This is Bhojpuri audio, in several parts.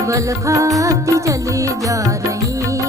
बल खाती चली जा रही है।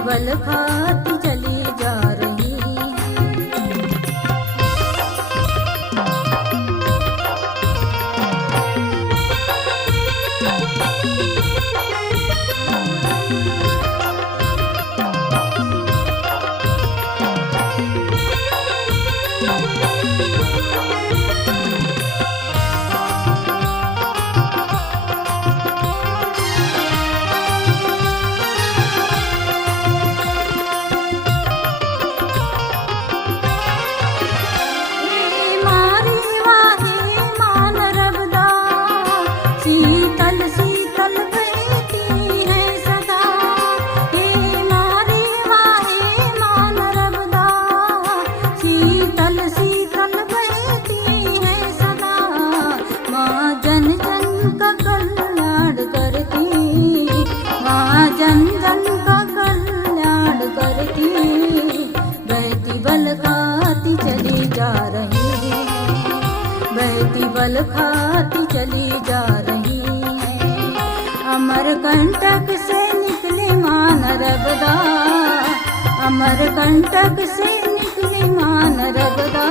बल खाती चली जा रही है। जन जन का कल्याण करती, बहती बल खाती चली जा रही है। बहती बल खाती चली जा रही है। अमरकंटक से निकले मां नर्मदा, अमरकंटक से निकले मां नर्मदा,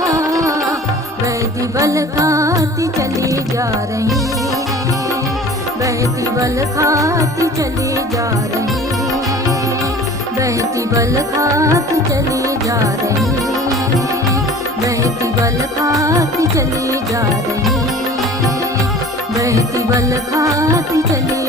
बहती बल खाती चली जा रही है। बहती बल खाती चली जा रही है। बहती बल खाती चली जा रही है। बहती बल खाती चली जा रही है। बहती बल खाती चली